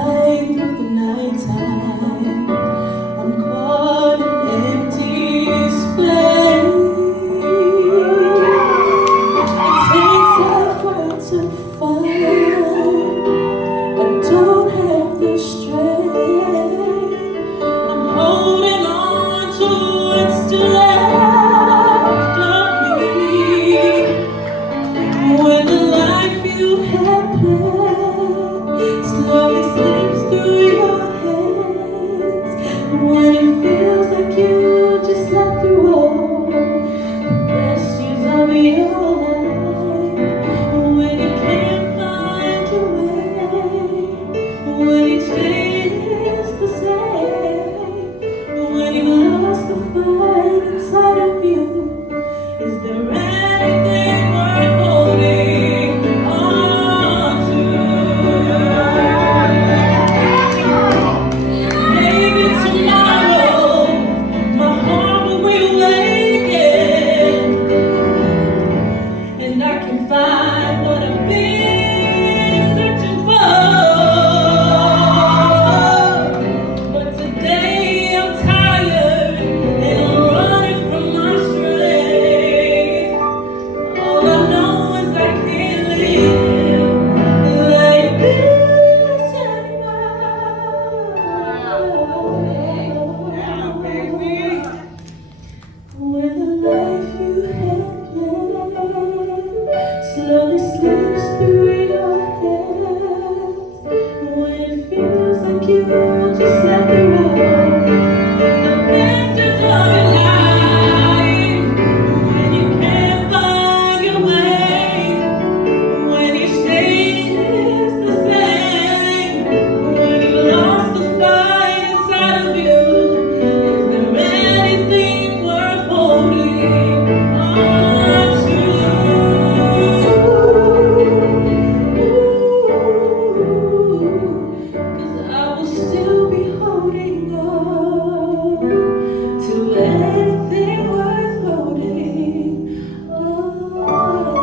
flying through the nighttime. I'm caught in empty space. It takes effort to find. I don't have the strength. I'm holding on to what's still left of me. When the life you had planned slowly slips through your hands, when it feels like you just slept through all the best years of your life, when you can't find your way, when each day is the same, when you've lost the fight inside of you, is there anything worth holding on to? Maybe tomorrow my heart will awaken and I can find what I've been searching for. But today I'm tired and I'm running from my strength. All I know is I can't live like this anymore. When the life you had planned slowly slips through your hands, when it feels like you just let the road, the best years of your life, when you can't find your way, when each day is the same, when you lost the fight inside of you, is there anything worth holding on to? 'Cause I will still be holding on to anything worth holding on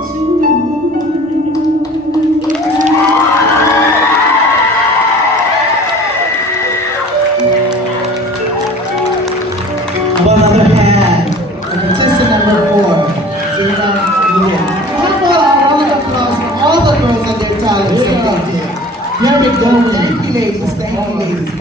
to. On the other hand, contestant number 4, Zaynah. Have a round of applause for all the girls and their talents that they did. Very good. Thank you, ladies. Thank you, ladies.